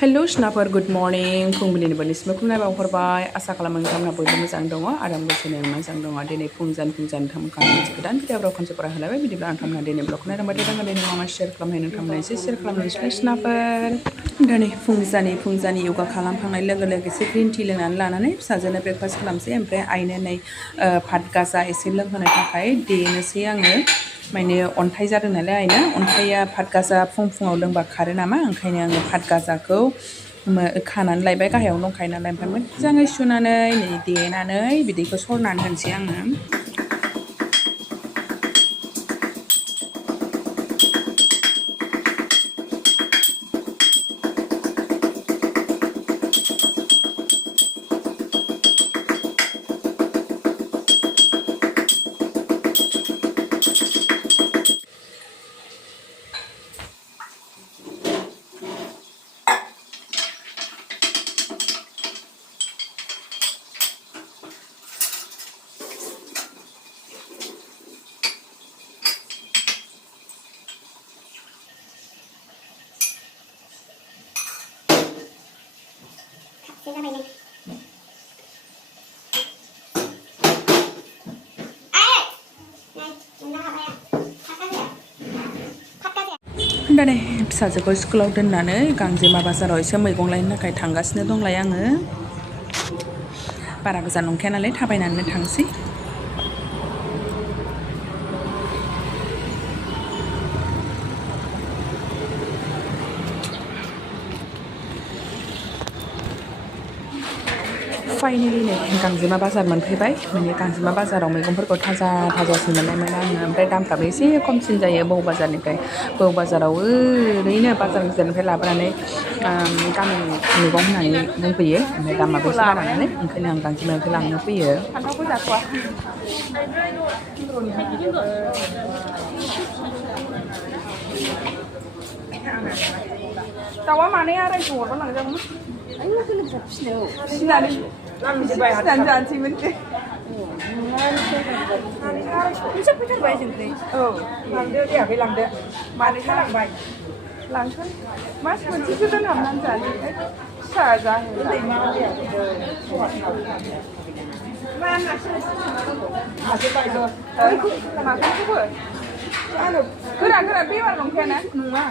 hello स्नाफोर good morning फुंबिलिनि बयनिसिमबो खुलुमनाय बावहरबाय आसा खालामो नोंथांमोना बयबो मोजां दङ आरो आंबो दिनै मोजां दङ दिनै फुंजानि नोंथांमोनखौ मोनसे गोदान भिडिअफोराव खनसे फरायहोलायबाय बिदिब्ला नोंथांमोना दिनै ब्लगखौ नायलांबाय थादों दिनै आं शेयार खालामनाय नोंथांमोना एसे शेयार खालामनोसै स्नाफोर दिनै फुंजानि योगा खालामखांनाय लोगो लोगो एसे ग्रिन टि लोंनानै लानानै फिसाजोनो ब्रेकफास्ट खालामसै ओमफ्राय आइनो नै भात गाजा एसे लोंहोनो थाखाय देनोसै आङो माने अन्थाइ जादों नालाय आइना अन्थाइया भात गाजा फुङाव लोंबा खारो नामा ओंखायनो आङो भात गाजाखौ खानानै लायबाय गाहायाव दंखायो नालाय ओमफ्राय मोजाङै सुनानै नै देनानै बिदैखौ सरनानै होनोसै आङो दा नै फिसाजोखौ स्कुलाव दोननानै गांजेमा बाजाराव एसे मैगं लायनो थाखाय थांगासिनो दंलाय आङो बारा गोजान नंखाया नालाय थाबायनानै थांसै फाइनेलि नै गांजेमा बाजार मोनफैबाय माने गांजेमा बाजाराव मैगंफोरखौ थाजासिन मोननाय मोनो आङो ओमफ्राय दामफ्राबो एसे खमसिन जायो बौ बाजारनिफ्राय बौ बाजाराव ओरैनो बाजार गिदिरनिफ्राय लाबोनानै गामिनि मैगं होननानै बुंफैयो ओमफ्राय दामाबो एसे बारा नालाय ओंखायनो आं गांजेमानिफ्राय लांनो फैयो फान्थावखौ जाथ'वा दाउआ मानै आरायस' हरबा लांजागौमोन आयौ गोलोमफ्रा फिसिनानै जानोसैमोन नोंसोर फैथारबाय जोंखै औ लांदो दे आगै लांदो मानैखा लांबाय लांसै मास मोनसेसो दोनहाबनानै जानो फिसा जाहैबाय माखौबो गोरा बेमार नंखायाना नङा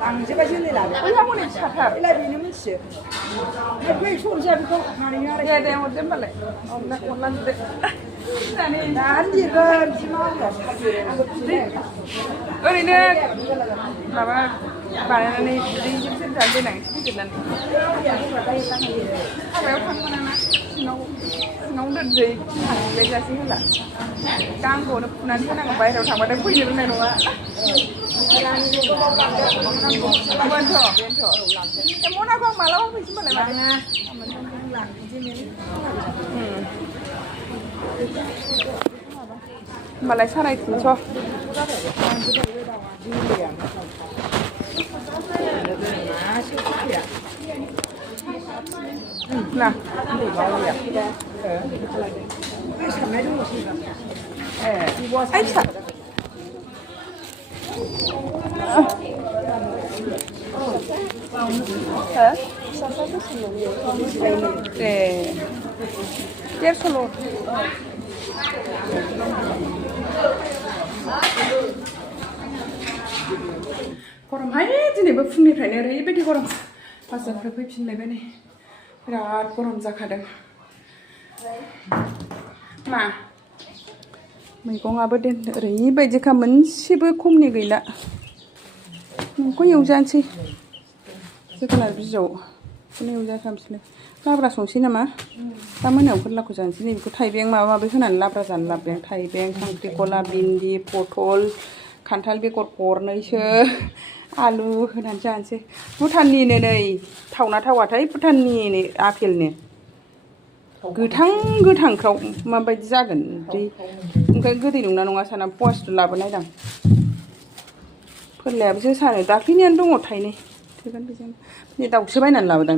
लांजोबा जोलै लादो बैहा हनै फिसाथार बेनो मिथियो बै सरजा बेखौ मानै आरो दे हरदो होमबालाय अनला जुदो दानो देरगोन ओरैनो माबा बानायनानै दैजों जानो देनां एसे गिदिरनानै हाबायाव थांमोना सिङाव दोनसै थांलायजासै होला गांखौनो फुनानै होनांगौ बाहेरायाव थांबाथाय फैनो रोंनाय नङा बेनोथ' मनाखौ आं मालाबा फैसै होनबालाय होमबालाय 350 ना आइ फिसा ए 150 गरमहाय दिनैबो फुंनिफ्रायनो ओरैबायदि गरम बाजारनिफ्राय फैफिनलायबाय नै बिराद गरम जाखादों मा मैगङाबो ओरैबायदिखा मोनसेबो खमनि गैला नोंखौ एवजानोसै जोगोनार बिजौखौनो एवजाखानोसैलाय लाब्रा संसै नामा दा मोनायाव फोरलाखौ जानोसै नै बेखौ थाइबें माबा माबि होनानै लाब्रा जानो लाबोदों थाइबें खांख्रिखला भिन्दि पटल खान्थाल बेगर गरनैसो आलु होनानै जानोसै भुटाननिनो नै थावना थावाथाय भुटाननि आपेलनो गोथांफ्राव माबायदि जागोन ओंखायनो गोदै नङा साना पवासेल' लाबोनायदां फोरलायाबो जोसानो दाख्लैनियानो दङ थाइनै थोगोन बेजों नै दाउसो बायनानै लाबोदां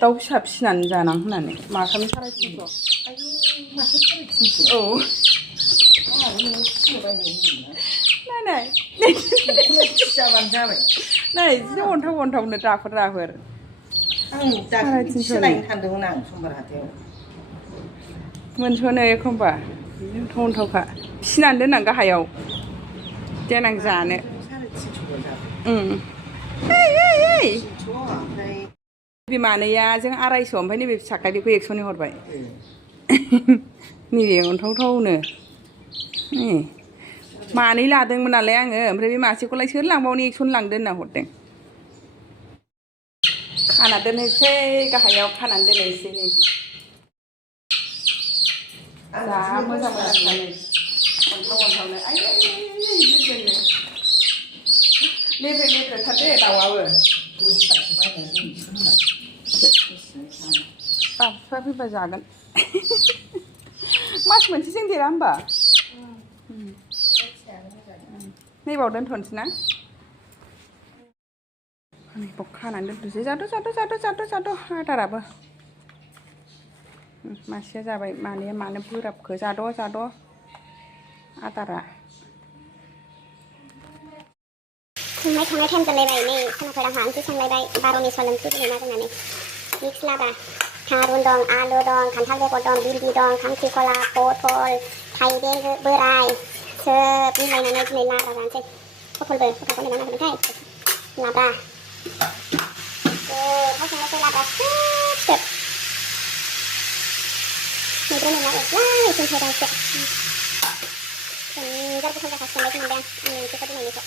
दाउ फिसा फिसिनानै जानां होननानै माथामनि 350 औ नाय जाबानो जाबाय नाय जि अन्थावनो दाखोर आं दाख्लै सोलायनो थांदोंमोन आं समबार हाथायाव मोनस'नो एखमबा अन्थावखा फिसिनानै दोननां गाहायाव देनां जानो बे मानैया जों 250 ओमफ्राय नैबे फिसाखाय बेखौ 100नि हरबाय नैबे अन्थावनो मानै लादोंमोन नालाय आङो ओमफ्राय बे मासेखौलाय सोर लांबावनो 100नि लांदो होनना हरदों खाना दोननोसै गाहायाव खानानै दोननोसै नै जा मोजां अन्थावनो लेब्रे थार दे दाउआबो बिफा फैबा जागोन मास मोनसेजों देरा होमबा नैबाव दोनथ'नोसै ना नैबाव खानानै दोनथ'नोसै जाद' आदाराबो मासेया जाबाय मानैया मानो बोराबखो जाद' आदारा संनाय खावनाय टाइम जालायबाय नै खनाफोरावहा ओंख्रि संलायबाय 12नि सल ओंख्रि दिनै मा जोंनानै मिक्स लाब्रा थारुन दं आलु दं खान्थाल बेगर दं भिन्दि दं खांख्रिखला पटल थाइबें बोराय सोब मिलायनानै दिनै लाब्रा जानोसै पटलखौ मा नांगौथाय लाब्रा थाव संनोसै लाब्रा सोब मैद्रु मैला एरलाय संफेरावसो गोथाव जाखासिगोनबायसो मोनबाय आंनि ओंख्रिखौ दिनैनिखौ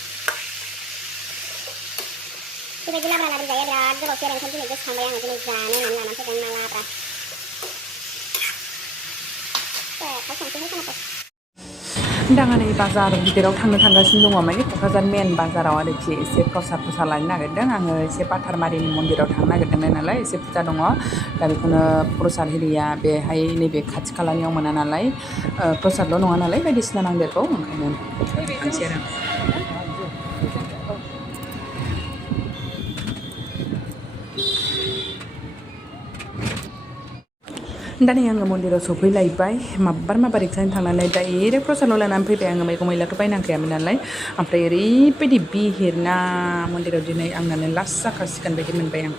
बेबायदि लाब्रा लाब्रि जायो बिराद गोबावसै आरो ओंखायनो दिनै गोसोखांबाय आङो दिनै जानो होननानै लानानै फैदों ना लाब्रा थाव संसैहाय खोनाखौ दाङानै बाजार गिदिराव थांगासिनो दङ माने क'क्राझार मेन बाजाराव आरोखि एसे प्रसाद लानो नागिरदों आङो एसे बाथारमारिनि मन्दिराव थांनो नागिरदों नालाय एसे फुजा दङ दा बेखौनो प्रसाद एरिया बेहाय नैबे खाथि खालानियाव मोना नालाय प्रसादल' नङा नालाय बायदिसिना नांदेरगौ ओंखायनो थांसै आरो दा नै आङो मन्दिराव सफैलायबाय माबार एक्साइटेड थांनानै डाइरेक्ट प्रसादल' लानानै फैबाय आङो मैगं मैलाथ' बायनांखायामोन नालाय ओमफ्राय ओरैबायदि बिहिरना मन्दिराव दिनै आंनानो लास्ट जाखासिगोन बायदि मोनबाय आं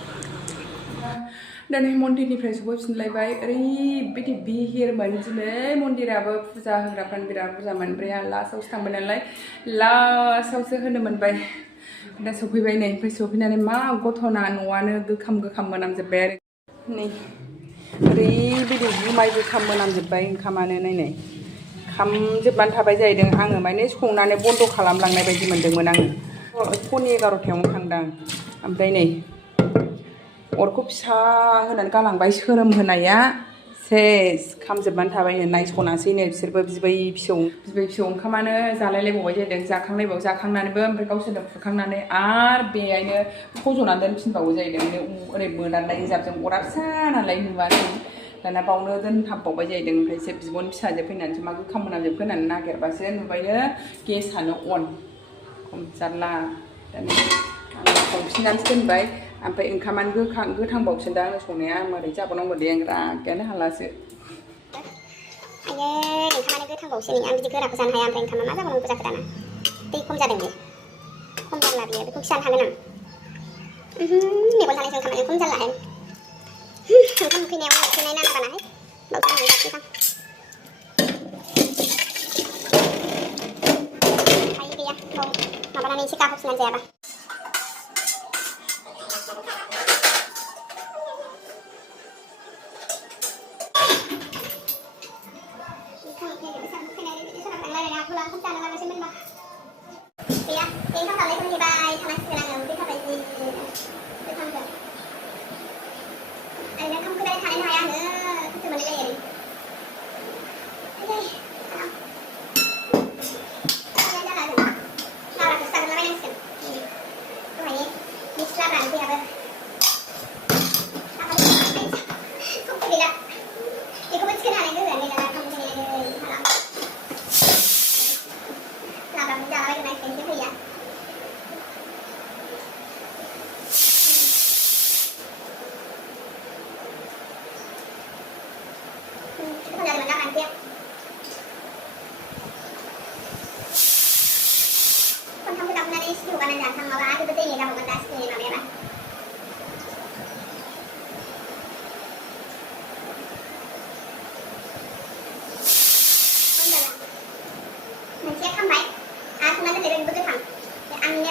दा नै मन्दिरनिफ्राय सफैफिनलायबाय ओरैबायदि बिहिरमोन दिनै मन्दिराबो फुजा होग्राफ्रानो बिराद बुरजामोन ओमफ्राय आं लास्टआवसो थांबाय नालाय लास्टआवसो होनो मोनबाय दा सफैबाय नै ओमफ्राय सफैनानै मा गथना न'आनो गोखाम मोनामजोब्बाय आरो नै ओरैबायदि जुमाय गोखाम मोनामजोब्बाय ओंखामानो नायनाय खामजोबनानै थाबाय जाहैदों आङो माने संनानै बन्द' खालामलांनाय बायदि मोन्दोंमोन आङो फुंनि 11थायावनो थांदां ओमफ्राय नै अरखौ फिसा होनानै गालांबाय सोरोम होनाया सेस खामजोबनानै थाबायनो नायस'नासैनो बिसोरबो बिबै फिसौ ओंखामानो जालायलायबावबाय जाहैदों जाखांनानैबो ओमफ्राय गावसोरनो खुरखांनानै आरो बेहायनो फज'नानै दोनफिनबावो जाहैदों ओरै मोदाननाय जाबजों अरा फिसा नालाय नुवासै दाना बावनो दोनहाबबावबाय जाहैदों ओमफ्रायसो बिब'नि फिसाजो फैनानैसो मा गोखाम मोनामजोबखो होननानै नागिरबासो नुबायनो गेसआनो अन खम जारला दाना संफिननानैसो दोनबाय ओमफ्राय ओंखामानो गोथांबावसो दा आङो संनाया मारै जाबावनांगौ दे आं रागायानो हालासो आयै ओंखामानो गोथांबावसो नै आं बिदि गोराखौ जानो हाया ओमफ्राय ओंखामा मा जाबावनांगौ जाखो दाना दै खम जादों बे खम जारला बियो बेखौ खिजानो हागोन आं मेगन जानायजों ओंखामानो खम जारलाहाय ओंखाम उखैनायाव उखैनाय नाङा बानाहाय बाव जानानै जाफिनसां आयै गैया बाव माबानानै एसे गाहोफिननानै जायाबा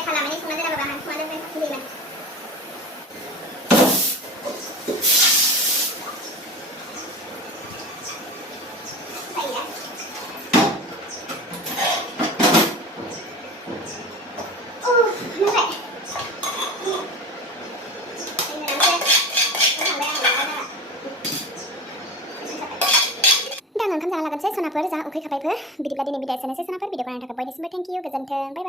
खालामनानै संना दोनाबा गाहाम संना दोनबाय गिलिमोन ओंखाम जाना लागोनसै सनाफोर जा उखैखाबायबो बिदिब्ला दिनै बिदाय एसेनोसै सनाफोर भिडिअखौ नायनो थाखाय बयनिसिमबो थेंक इउ गोजोन्थों बाय